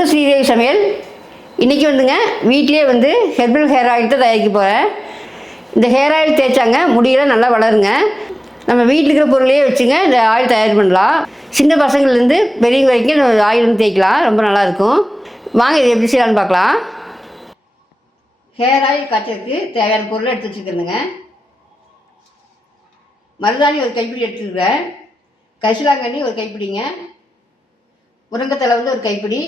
Welcome to Sridevi சமையல். இன்றைக்கி வந்துங்க வீட்டிலே வந்து ஹெர்பல் ஹேர் ஆயில் தான் தயாரிக்க போகிறேன். இந்த ஹேர் ஆயில் தேய்ச்சாங்க முடியெல்லாம் நல்லா வளருங்க. நம்ம வீட்டில் இருக்கிற பொருளையே வச்சுங்க இந்த ஆயில் தயார் பண்ணலாம். சின்ன பசங்கள்லேருந்து பெரியவங்க வரைக்கும் இந்த ஆயில் வந்து தேய்க்கலாம், ரொம்ப நல்லாயிருக்கும். வாங்க இது எப்படி செய்யலான்னு பார்க்கலாம். ஹேர் ஆயில் காய்ச்சலுக்கு தேவையான பொருளை எடுத்து வச்சுக்கிறேங்க. மருதாணி ஒரு கைப்பிடி எடுத்துக்கிறேன். கரிசலாங்கண்ணி ஒரு கைப்பிடிங்க. முருங்கைத்தலை வந்து ஒரு கைப்பிடி.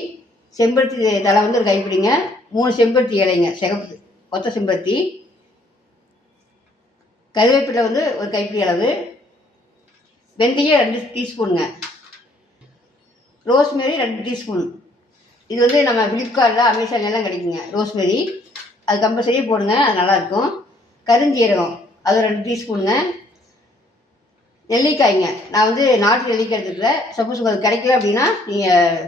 செம்பருத்தி தலை வந்து ஒரு கைப்பிடிங்க. 3 செம்பருத்தி இலைங்க, சிகப்பு ஒத்த செம்பருத்தி. கருவேப்பிலை வந்து ஒரு கைப்பிடி அளவு. வெந்தயம் 2 டீஸ்பூனுங்க. Rosemary 2 teaspoon. இது வந்து நம்ம ஃப்ளிப்கார்ட்டில் அமேசான்லாம் கிடைக்குங்க ரோஸ்மெரி. அது கம்பல்சரி போடுங்க, அது நல்லாயிருக்கும். கருஞ்சீரகம் அது 2 டீஸ்பூனுங்க. நெல்லிக்காய்ங்க, நான் வந்து நாட்டு நெல்லிக்காய் எடுத்துக்கிறேன். சப்போஸ் உங்களுக்கு கிடைக்கல அப்படின்னா நீங்கள்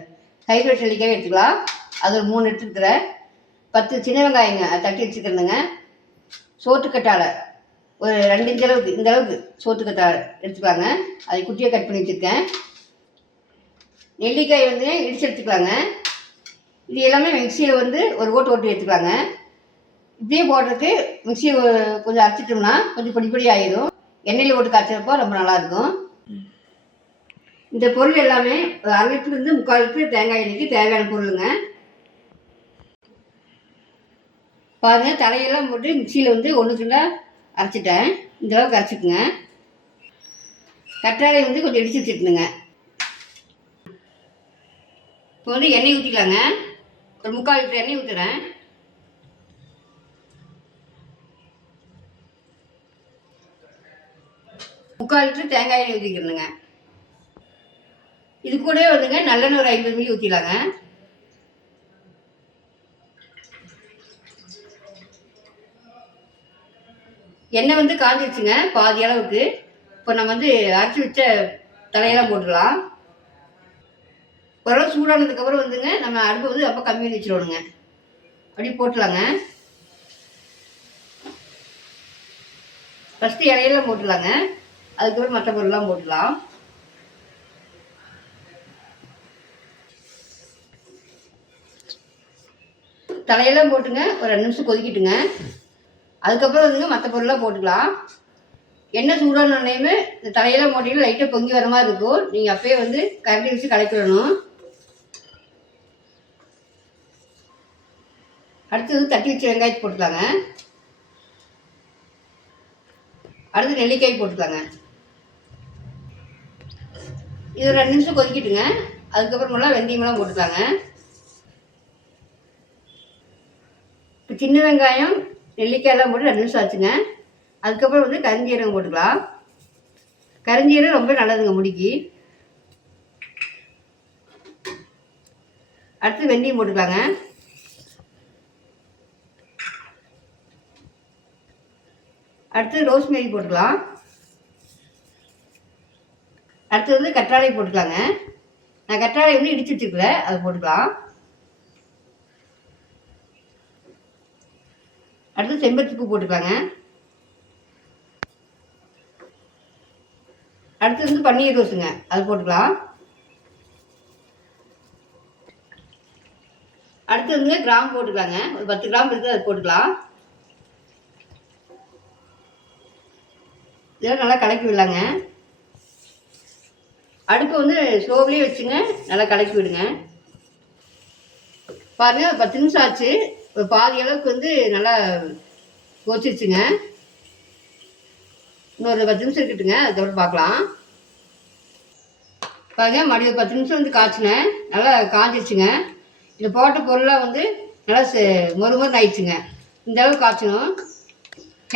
ஹைப்ரிட் நெல்லிக்காய் எடுத்துக்கலாம். அது ஒரு 3 எடுத்துக்கிறேன். 10 சின்ன வெங்காயங்க, அதை தட்டி வச்சுக்கிறேங்க. சோத்துக்கற்றாழை ஒரு 2 இன்ச் அளவுக்கு, இந்த அளவுக்கு சோத்துக்கற்றாழை எடுத்துக்கலாங்க. அதை குட்டியாக கட் பண்ணி வச்சுருக்கேன். நெல்லிக்காய் வந்து இடித்து எடுத்துக்கலாங்க. இது எல்லாமே மிக்சியில் வந்து ஒரு ஓட்டு எடுத்துக்கலாங்க. இப்படியே போடுறதுக்கு மிக்சியை கொஞ்சம் அரைச்சிட்டோம்னா கொஞ்சம் பொடி ஆகிடும். எண்ணெயில் போட்டு காய்ச்சறப்போ ரொம்ப நல்லாயிருக்கும். இந்த பொருள் எல்லாமே 1/2 லிட்டர்லேருந்து 3/4 லிட்டர் தேங்காய் எண்ணெய்க்கு தேவையான பொருளுங்க. பாருங்கள், தலையெல்லாம் போட்டு மிக்சியில் வந்து 1 கிலோ அரைச்சிட்டேன். இந்த அளவுக்கு அரைச்சிக்குங்க. கற்றாழை வந்து கொஞ்சம் இடித்து வச்சுக்கணுங்க. இப்போ வந்து எண்ணெய் ஊற்றிக்கலாங்க. ஒரு 3/4 லிட்டர் எண்ணெய் ஊற்றுறேன். முக்கால் லிட்டர் தேங்காய் எண்ணெய் ஊற்றிக்கிறேங்க. இது கூடவே வந்துங்க நல்லெண்ணெய் ஒரு 50 மில்லி ஊற்றிடலாங்க. எண்ணெய் வந்து காஞ்சிடுச்சுங்க பாதி அளவுக்கு. இப்போ நம்ம வந்து அரைச்சி வச்ச தலையெல்லாம் போட்டுடலாம். ஓரளவு சூடானதுக்கப்புறம் வந்துங்க நம்ம அடுப்பு வந்து ரொம்ப கம்மி பண்ணி வச்சுருவோங்க. அப்படி போட்டுடலாங்க. ஃபஸ்ட்டு இலையெல்லாம் போட்டுடலாங்க. அதுக்கப்புறம் மற்ற பொருள்லாம் போட்டுடலாம். தலையெல்லாம் போட்டுங்க ஒரு 2 நிமிஷம் கொதிக்கிட்டுங்க. அதுக்கப்புறம் வந்துங்க மற்ற பொருள்லாம் போட்டுக்கலாம். எண்ணெய் சூடானோடனேயுமே இந்த தலையெல்லாம் போட்டிங்கன்னா லைட்டாக பொங்கி வர மாதிரி இருக்கும். நீங்கள் அப்பயே வந்து கரண்டி வச்சு கலக்கிடணும். அடுத்து வந்து தட்டி வச்ச வெங்காயத்தை போட்டுக்கலாங்க. அடுத்து நெல்லிக்காய் போட்டுக்கலாங்க. இது ஒரு 2 நிமிஷம் கொதிக்கிட்டுங்க. அதுக்கப்புறமெல்லாம் வெந்தயமெல்லாம் போட்டுக்கலாங்க. இப்போ சின்ன வெங்காயம் நெல்லிக்காயெல்லாம் போட்டு 2 நிமிஷம் ஆச்சுங்க. அதுக்கப்புறம் வந்து கருஞ்சீரகம் போட்டுக்கலாம். கருஞ்சீரகம் ரொம்ப நல்லதுங்க முடிக்கு. அடுத்து வெந்தயம் போட்டுக்கலாங்க. அடுத்து ரோஸ்மேரி போட்டுக்கலாம். அடுத்து வந்து கற்றாழை போட்டுக்கலாங்க. நான் கற்றாழை வந்து இடிச்சு வச்சுருக்கிறேன், அதை போட்டுக்கலாம். அடுத்து செம்பருத்தி பூ போட்டுக்கலாங்க. அடுத்து வந்து பன்னீர் ரோஸுங்க, அது போட்டுக்கலாம். அடுத்து வந்து கிராம்பு போட்டுக்கலாங்க. ஒரு 10 கிராம் இருக்குது, அது போட்டுக்கலாம். இதெல்லாம் நல்லா கலக்கி விடலாங்க. அடுப்பு வந்து ஸ்லோவிலே வச்சுங்க, நல்லா கலக்கி விடுங்க. பாருங்கள், 10 நிமிஷம் ஆச்சு. ஒரு பாதி அளவுக்கு வந்து நல்லா கொதிச்சிருச்சுங்க. இன்னொரு 10 நிமிஷம் இருக்கட்டுங்க, அதுக்கப்புறம் பார்க்கலாம். பாருங்கள், மறுபடியும் ஒரு 10 நிமிஷம் வந்து காய்ச்சுங்க. நல்லா காஞ்சிருச்சுங்க. இது போட்ட பொருளாக வந்து நல்லா மொறுமொறுன்னு ஆயிடுச்சுங்க. இந்த அளவுக்கு காய்ச்சணும்.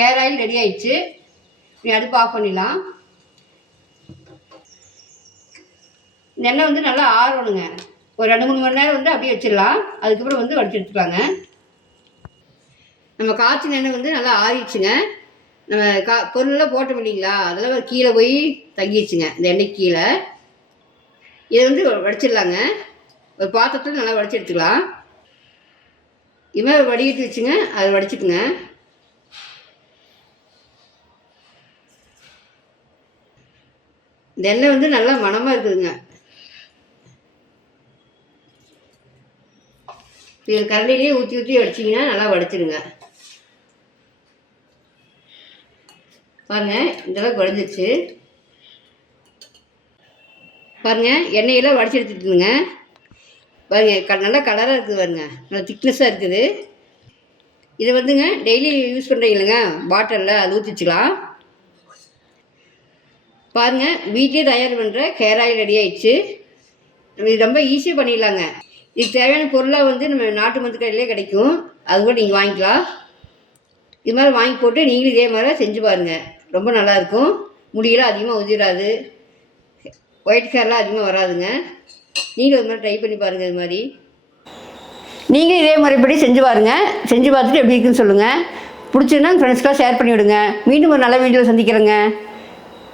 ஹேர் ஆயில் ரெடி ஆயிடுச்சு. நீ அடுப்பு ஆஃப் பண்ணிடலாம். இந்த எண்ணெய் வந்து நல்லா ஆறணுங்க. ஒரு 2-3 மணி நேரம் வந்து அப்படியே வச்சிடலாம். அதுக்கப்புறம் வந்து வடிச்சு எடுத்துக்கலாங்க. நம்ம காய்ச்சின எண்ணெய் வந்து நல்லா ஆறிடுச்சுங்க. நம்ம பொருளெல்லாம் போட்டோம் இல்லைங்களா, அதெல்லாம் கீழே போய் தங்கிடுச்சுங்க இந்த எண்ணெய் கீழே. இதை வந்து வடிச்சிடலாங்க. ஒரு பாத்திரத்தில் நல்லா வடிச்சு எடுத்துக்கலாம். இதுமாதிரி வடிகட்டி வச்சுங்க, அதை வடிச்சுக்குங்க. இந்த எண்ணெய் வந்து நல்லா மணமாக இருக்குதுங்க. இது கரண்டிலேயே ஊற்றி ஊற்றி வடிச்சிங்கன்னா நல்லா வடிச்சிடுங்க. பாருங்கள் இந்தளவுக்கு வடிஞ்சிச்சு. பாருங்கள் எண்ணெயெல்லாம் வடிச்சு எடுத்துட்டுங்க. பாருங்கள் நல்லா கலராக இருக்குது. பாருங்கள் நல்லா திக்னஸாக இருக்குது. இதை வந்துங்க டெய்லி யூஸ் பண்ணுறீங்களங்க பாட்டிலில் அது ஊற்றி வச்சுக்கலாம். பாருங்கள் வீட்டிலே தயார் பண்ணுற ஹேர் ஆயில் ரெடி ஆகிடுச்சு. இது ரொம்ப ஈஸியாக பண்ணிடலாங்க. இதுக்கு தேவையான பொருளாக வந்து நம்ம நாட்டு மருந்து கடையிலே கிடைக்கும். அது கூட நீங்கள் வாங்கிக்கலாம். இது மாதிரி வாங்கி போட்டு நீங்களும் இதே மாதிரி செஞ்சு பாருங்கள். ரொம்ப நல்லாயிருக்கும். முடியெல்லாம் அதிகமாக உதிராது, ஒயிட் ஹேர்லாம் அதிகமாக வராதுங்க. நீங்களும் இது மாதிரி ட்ரை பண்ணி பாருங்கள். இது மாதிரி நீங்களும் இதே முறைப்படி செஞ்சு பாருங்கள். செஞ்சு பார்த்துட்டு எப்படி இருக்குன்னு சொல்லுங்கள். பிடிச்சிருந்தா ஃப்ரெண்ட்ஸ்க்கெலாம் ஷேர் பண்ணி விடுங்க. மீண்டும் ஒரு நல்ல வீடியோவில் சந்திக்கிறேங்க.